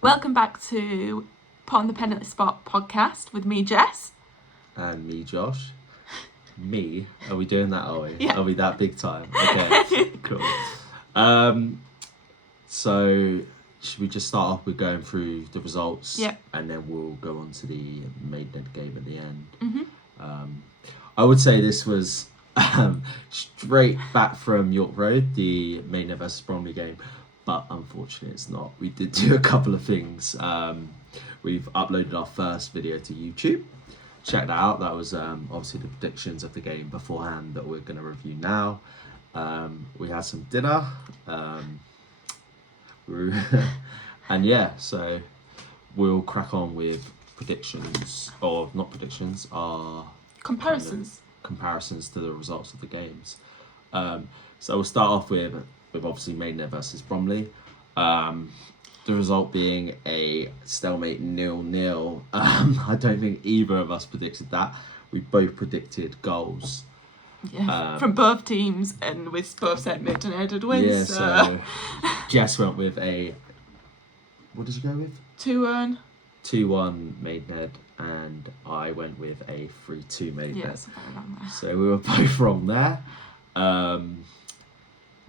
Welcome back to Put on the Pen at the Spot podcast with me, Jess. And me, Josh. Me? Are we doing that, are we? Yeah. Are we that big time? Okay, cool. So, should we just start off with going through the results? Yeah. And then we'll go on to the Maidenhead game at the end. Mm-hmm. I would say this was straight back from York Road, the Maidenhead versus Bromley game. But unfortunately it's not. We did do a couple of things. We've uploaded our first video to YouTube. Check that out. That was obviously the predictions of the game beforehand that we're going to review now. We had some dinner. And yeah, so we'll crack on with predictions, or not predictions, our Comparisons. Comparisons to the results of the games. So we'll start off with obviously Maidenhead versus Bromley. The result being a stalemate 0-0. I don't think either of us predicted that. We both predicted goals. Yeah, from both teams, and we both said Maidenhead would win. Yeah, so Jess went with a... What did you go with? 2-1. 2-1 Maidenhead, and I went with a 3-2 Maidenhead. Yeah, something around there. So we were both wrong there.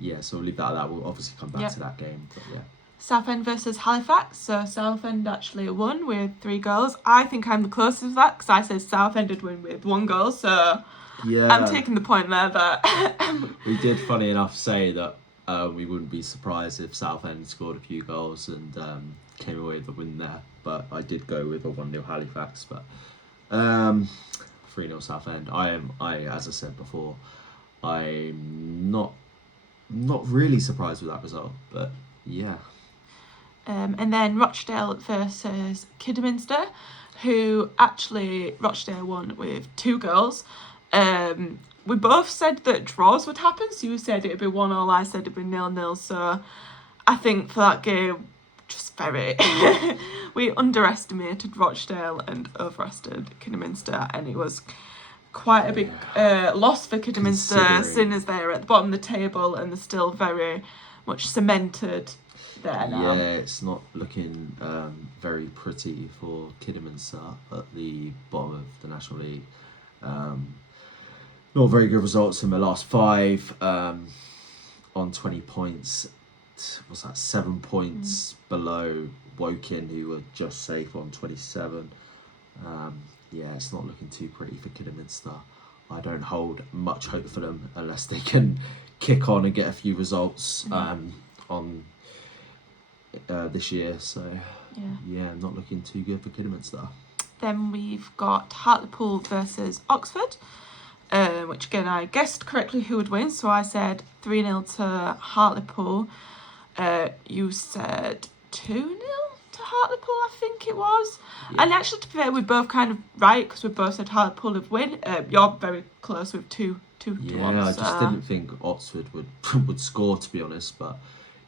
Yeah, so we'll leave that at that. We'll obviously come back to that game. But yeah. Southend versus Halifax. So Southend actually won with 3 goals. I think I'm the closest to that because I said Southend would win with 1 goal. So yeah, I'm taking the point there. But we did, funny enough, say that we wouldn't be surprised if Southend scored a few goals and came away with the win there. But I did go with a 1-0 Halifax. But 3-0 Southend. As I said before, I'm not really surprised with that result. But yeah. And then Rochdale versus Kidderminster, who actually Rochdale won with 2 goals. We both said that draws would happen, so you said it would be 1-1, I said it would be 0-0. So I think for that game, just very we underestimated Rochdale and overestimated Kidderminster, and it was quite a big loss for Kidderminster, seeing as they're at the bottom of the table and they're still very much cemented there now. Yeah, it's not looking very pretty for Kidderminster at the bottom of the National League. Not very good results in the last 5 on 20 points. What's that? 7 points below Woking, who were just safe on 27. Yeah, it's not looking too pretty for Kidderminster. I don't hold much hope for them unless they can kick on and get a few results on this year. So yeah, not looking too good for Kidderminster. Then we've got Hartlepool versus Oxford, which again I guessed correctly who would win. So I said 3-0 to Hartlepool. You said 2-0 to Hartlepool, I think it was. Yeah. And actually, to be fair, we're both kind of right because we both said Hartlepool would win. You're very close with 2-1. Yeah, I just didn't think Oxford would score, to be honest. But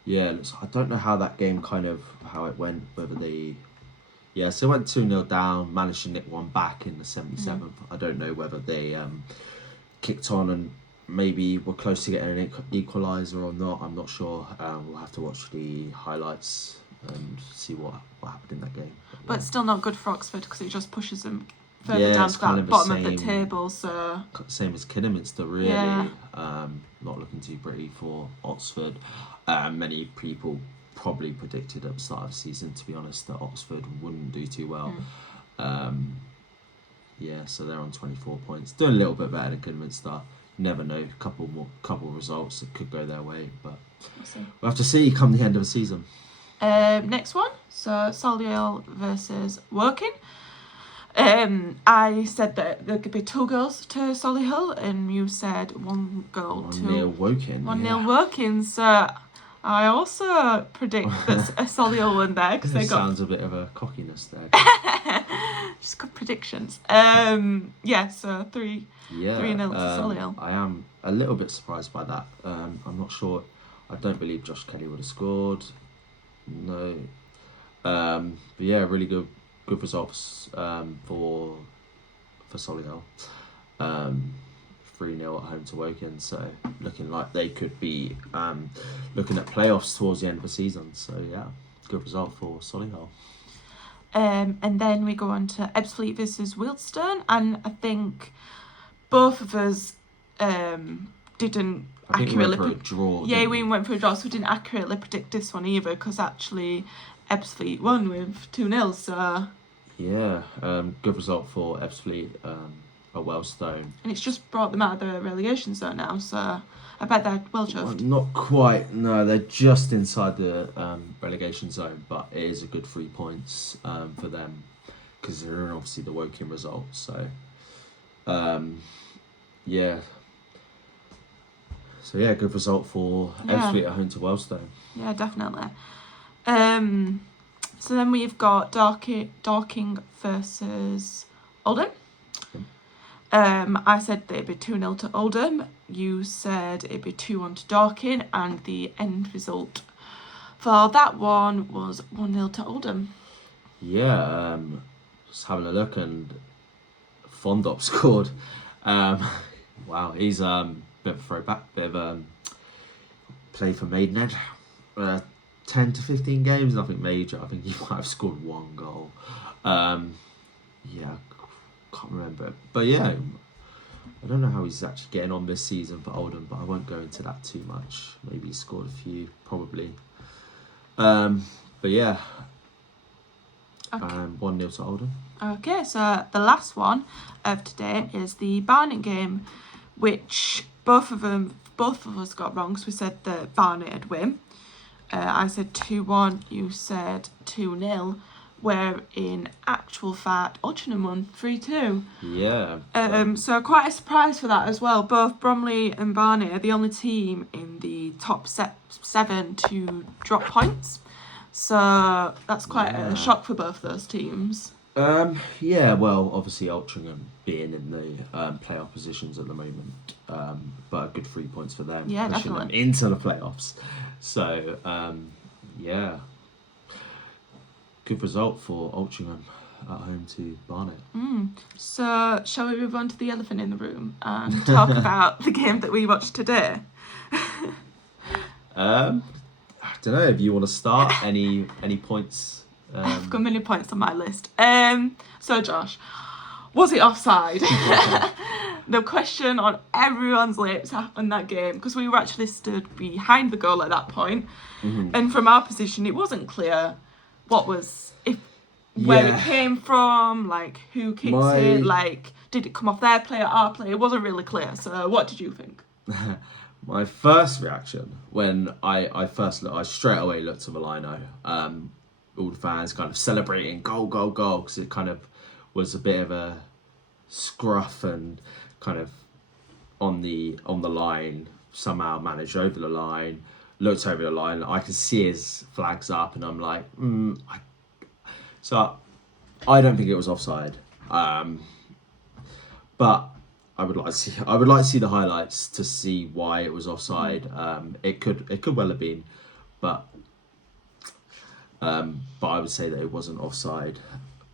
yeah, I don't know how that game how it went. Whether they, so it went 2-0 down, managed to nick one back in the 77th. I don't know whether they kicked on and maybe were close to getting an equaliser or not. I'm not sure. We'll have to watch the highlights and see what happened in that game. But it's still not good for Oxford because it just pushes them further down to that bottom of the table. So same as Kidderminster, really. Yeah. Not looking too pretty for Oxford. Many people probably predicted at the start of the season, to be honest, that Oxford wouldn't do too well. So they're on 24 points, doing a little bit better than Kidderminster. Never know, couple results that could go their way, but we'll have to see come the end of the season. Next one, so Solihull versus Woking. I said that there could be 2 goals to Solihull, and you said 1 goal to 1-0 Woking. 1-0 Woking. So I also predict that a Solihull win there because they got. Sounds a bit of a cockiness there. Just good predictions. So 3-0 to Solihull. I am a little bit surprised by that. I'm not sure. I don't believe Josh Kelly would have scored. No. But yeah, really good results for Solihull. 3-0 at home to Woking, so looking like they could be looking at playoffs towards the end of the season. So yeah, good result for Solihull. And then we go on to Ebbsfleet versus Wealdstone, and I think both of us didn't I think accurately we went for a draw. yeah, didn't we went for a draw, so we didn't accurately predict this one either, because actually Ebbsfleet won with 2-0, so... Yeah, good result for Ebbsfleet at Wealdstone. And it's just brought them out of the relegation zone now, so I bet they're well Well, chuffed. not quite, no, they're just inside the relegation zone, but it is a good 3 points for them, considering obviously the Woking result, so yeah. So yeah, good result for Ebbsfleet at home to Wealdstone. Yeah, definitely. So then we've got Dorking versus Oldham. I said that it'd be 2-0 to Oldham. You said it'd be 2-1 to Dorking, and the end result for that one was 1-0 to Oldham. Yeah, just having a look, and Fondop scored. Wow, he's bit of a throwback, bit of play for Maidenhead. 10 to 15 games, nothing major. I think he might have scored 1 goal. Yeah, can't remember. But yeah, I don't know how he's actually getting on this season for Oldham, but I won't go into that too much. Maybe he scored a few, probably. But yeah, Okay. 1-0 to Oldham. Okay, so the last one of today is the Barnet game, which both of us got wrong. So we said that Barnet would win. I said 2-1, you said 2-0, where in actual fact Altrincham won 3-2. Yeah. So quite a surprise for that as well. Both Bromley and Barnet are the only team in the top 7 to drop points. So that's quite a shock for both those teams. Yeah, well, obviously Altrincham being in the playoff positions at the moment, but a good 3 points for them, Yeah, pushing definitely. them into the playoffs. So, yeah, good result for Altrincham at home to Barnet. So shall we move on to the elephant in the room and talk about the game that we watched today? I don't know if you want to start. Any points? I've got many points on my list. So Josh, was it offside? The question on everyone's lips on that game, because we were actually stood behind the goal at that point, and from our position, it wasn't clear what was where it came from, like who kicked it, like did it come off their player, our player? It wasn't really clear. So what did you think? My first reaction when I first looked, I straight away looked to the lino. All the fans kind of celebrating goal, because it kind of was a bit of a scruff and kind of on the line, somehow managed over the line, looked over the line. I can see his flags up, and I'm like, so I don't think it was offside. But I would like to see the highlights to see why it was offside. It could well have been, but I would say that it wasn't offside.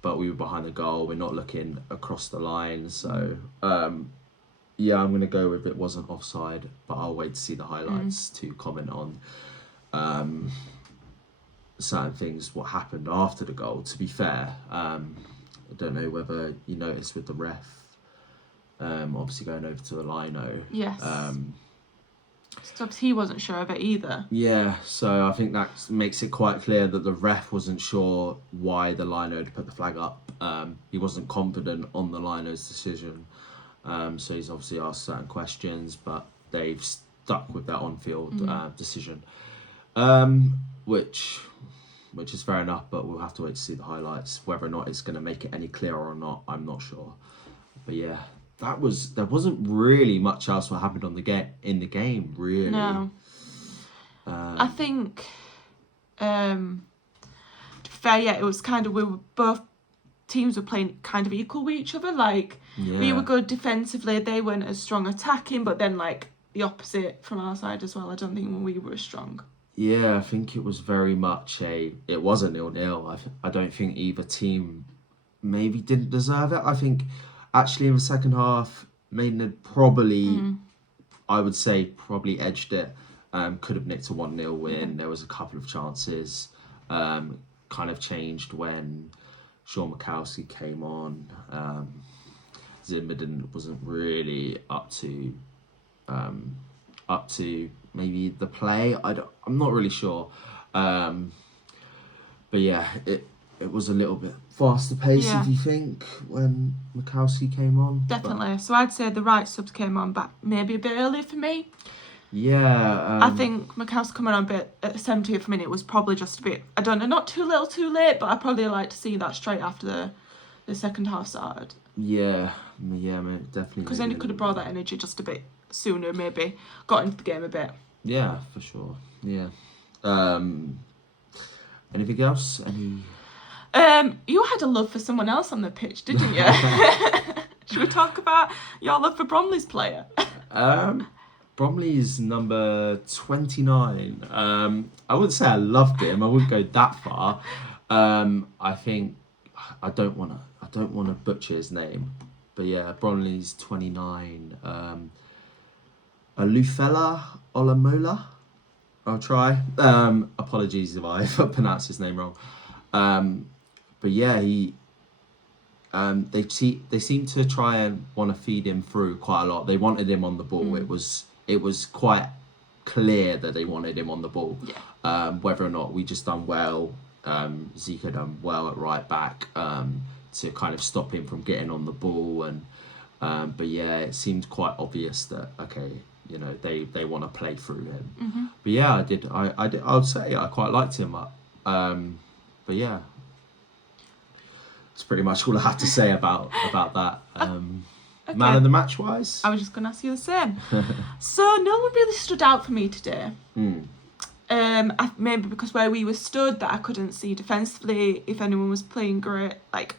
But we were behind the goal. We're not looking across the line, so yeah, I'm gonna go with it wasn't offside. But I'll wait to see the highlights to comment on certain things, what happened after the goal. To be fair, I don't know whether you noticed with the ref. Obviously going over to the lino. Yes. So he wasn't sure of it either. Yeah, so I think that makes it quite clear that the ref wasn't sure why the lino had put the flag up. He wasn't confident on the lino's decision. So he's obviously asked certain questions, but they've stuck with that on-field decision, which is fair enough. But we'll have to wait to see the highlights. Whether or not it's going to make it any clearer or not, I'm not sure. But yeah. There wasn't really much else what happened in the game, really. No. I think, to be fair, yeah, it was kind of, both teams were playing kind of equal with each other. Like, we were good defensively, they weren't as strong attacking, but then, like, the opposite from our side as well. I don't think we were as strong. Yeah, I think it was very much it was a 0-0. I don't think either team maybe didn't deserve it. I think... Actually, in the second half, Maidenhead probably, I would say, probably edged it. Could have nicked a 1-0 win. There was a couple of chances. kind of changed when Sean Mikowski came on. Zimmerman wasn't really up to maybe the play. I'm not really sure. But yeah, it was a little bit faster paced, Yeah. if you think, when Mikowski came on. Definitely. So I'd say the right subs came on back maybe a bit earlier for me. Yeah. I think Mikowski coming on a bit at the 70th minute was probably just a bit, I don't know, not too little too late, but I probably like to see that straight after the second half started. Yeah, man, definitely. Because then you could have brought that energy just a bit sooner, maybe got into the game a bit. Yeah, for sure. Yeah. Anything else? You had a love for someone else on the pitch, didn't you? Should we talk about your love for Bromley's player? Bromley's number 29. I wouldn't say I loved him. I wouldn't go that far. I think I don't want to butcher his name, but yeah, Bromley's 29. Olufella Olamola. I'll try. Apologies if I pronounced his name wrong. But yeah, they seem to try and want to feed him through quite a lot. They wanted him on the ball. It was quite clear that they wanted him on the ball. Yeah. Whether or not we just done well, Zico done well at right back to kind of stop him from getting on the ball, and but yeah, it seemed quite obvious that they want to play through him. Mm-hmm. But yeah, I would say I quite liked him. But yeah, that's pretty much all I had to say about that. Okay. Man of the match wise, I was just going to ask you the same. So no one really stood out for me today. Maybe because where we were stood, that I couldn't see defensively if anyone was playing great, like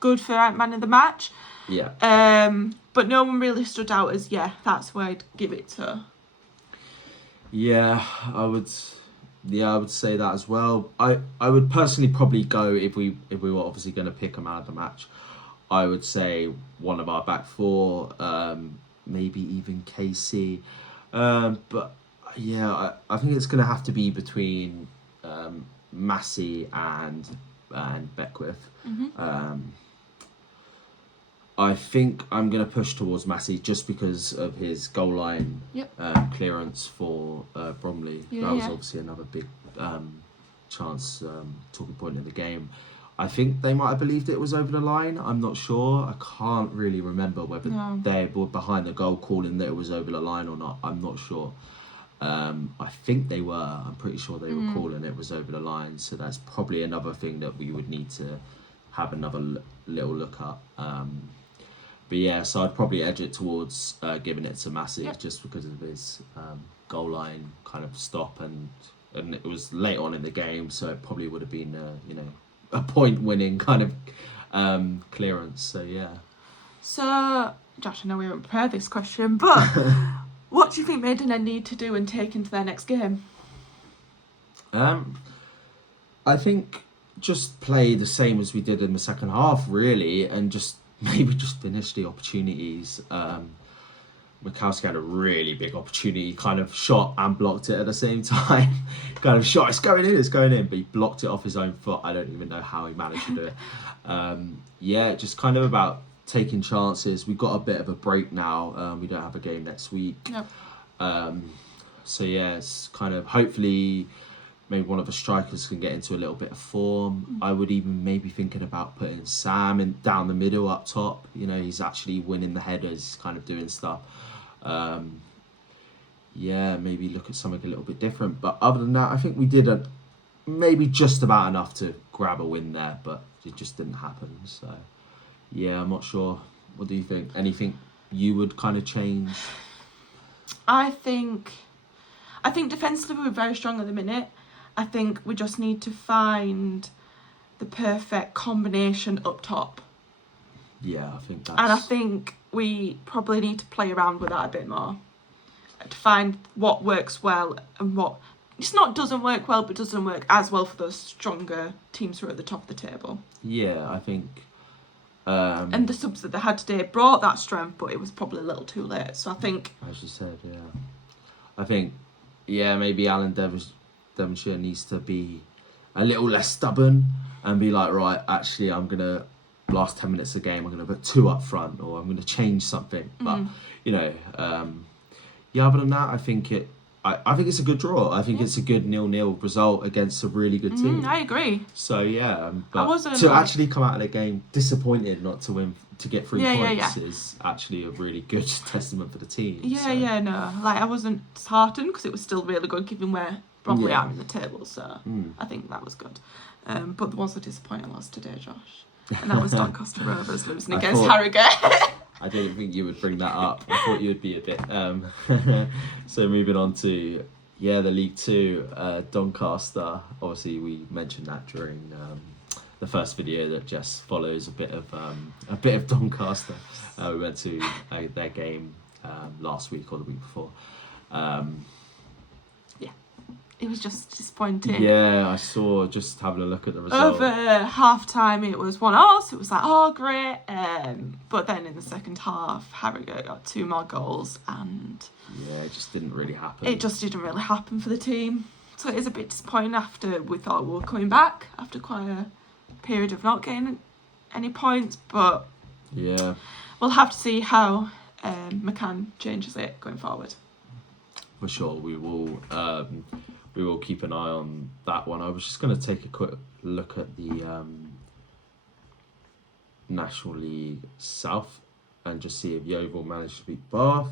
good for man of the match. Yeah. But no one really stood out as that's where I'd give it to. Yeah, I would say that as well. I would personally probably go if we were obviously going to pick a man of the match. I would say one of our back four, maybe even KC. But yeah, I think it's going to have to be between Massey and Beckwith. Mm-hmm. I think I'm going to push towards Massey just because of his goal line clearance for Bromley. That was obviously another big chance, talking point in the game. I think they might have believed it was over the line. I'm not sure. I can't really remember whether they were behind the goal calling that it was over the line or not. I'm not sure. I think they were. I'm pretty sure they were calling it was over the line. So that's probably another thing that we would need to have another little look at. But yeah, so I'd probably edge it towards giving it to Massey just because of his goal line kind of stop, and it was late on in the game, so it probably would have been a point winning kind of clearance. So yeah. So Josh, I know we haven't prepared this question, but what do you think Maidenhead need to do and take into their next game? I think just play the same as we did in the second half, really, and just finish the opportunities. Mikowski had a really big opportunity, kind of shot and blocked it at the same time. Kind of shot, it's going in, but he blocked it off his own foot. I don't even know how he managed to do it. Just kind of about taking chances. We've got a bit of a break now. We don't have a game next week. Yep. So yeah, it's kind of hopefully maybe one of the strikers can get into a little bit of form. I would even maybe thinking about putting Sam down the middle up top. He's actually winning the headers, kind of doing stuff. Maybe look at something a little bit different. But other than that, I think we did maybe just about enough to grab a win there, but it just didn't happen. So yeah, I'm not sure. What do you think? Anything you would kind of change? I think defensively we're very strong at the minute. I think we just need to find the perfect combination up top. Yeah, I think that's... And I think we probably need to play around with that a bit more to find what works well and what it's not doesn't work well, but doesn't work as well for those stronger teams who are at the top of the table. Yeah, I think... and the subs that they had today brought that strength, but it was probably a little too late. So I think... As you said, yeah. I think, maybe Alan Devonshire needs to be a little less stubborn and be like, right, actually, I'm gonna last 10 minutes of the game, I'm gonna put 2 up front, or I'm gonna change something. But you know, yeah. Other than that, I think it's a good draw. I think it's a good 0-0 result against a really good team. I agree. So yeah, but wasn't, to like- actually come out of the game disappointed not to win, to get 3 Yeah, points is actually a really good testament for the team. Yeah, so. no. Like, I wasn't disheartened because it was still really good given where Bromley Yeah. are in the table. So I think that was good. But there was a disappointing loss today, Josh. And that was Doncaster Rovers losing I against thought- Harrogate. I didn't think you would bring that up. I thought you would be a bit. So moving on to the League Two, Doncaster. Obviously, we mentioned that during the first video that Jess follows a bit of Doncaster. We went to their game last week or the week before. It was just disappointing. Yeah, I saw, just having a look at the result. Over half time, it was 1-0, so it was like, oh, great. But then in the second half, Harrogate got 2 more goals, and Yeah, it just didn't really happen. it just didn't really happen for the team. So it is a bit disappointing after we thought we were coming back after quite a period of not getting any points. But Yeah. we'll have to see how McCann changes it going forward. For sure, we will keep an eye on that one. I was just going to take a quick look at the National League South and just see if Yeovil managed to beat Bath.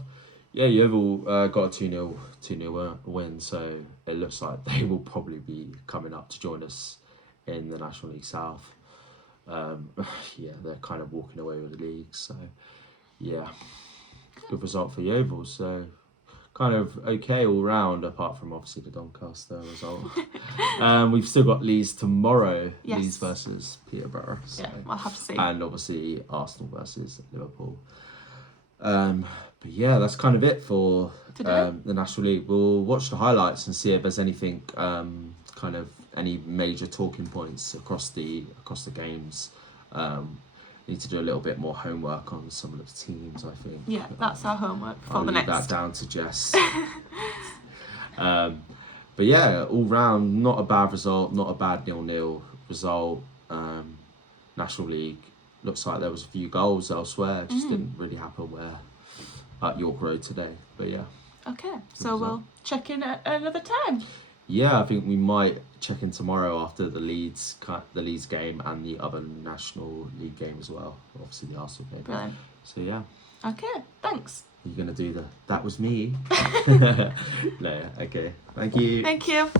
Yeah, Yeovil got a 2-0 win, so it looks like they will probably be coming up to join us in the National League South. Yeah, they're kind of walking away with the league, so yeah, good result for Yeovil. So kind of okay all round, apart from obviously the Doncaster result. We've still got Leeds tomorrow. Yes. Leeds versus Peterborough. So. Yeah, we'll have to see. And obviously Arsenal versus Liverpool. But yeah, that's kind of it for Today? the National League. We'll watch the highlights and see if there's anything, kind of any major talking points across the games. Need to do a little bit more homework on some of the teams, I think. Yeah, that's our homework for I'll the leave next. that down to Jess. But yeah, all round, not a bad result, not a bad 0-0 result. National League, looks like there was a few goals elsewhere. It just didn't really happen at York Road today. But yeah. Okay, so result. we'll check in at another time. Yeah, I think we might check in tomorrow after the Leeds game and the other National League game as well. Obviously the Arsenal game. Brilliant. So yeah. Okay, thanks. You're going to do that was me? No, okay. Thank you. Thank you.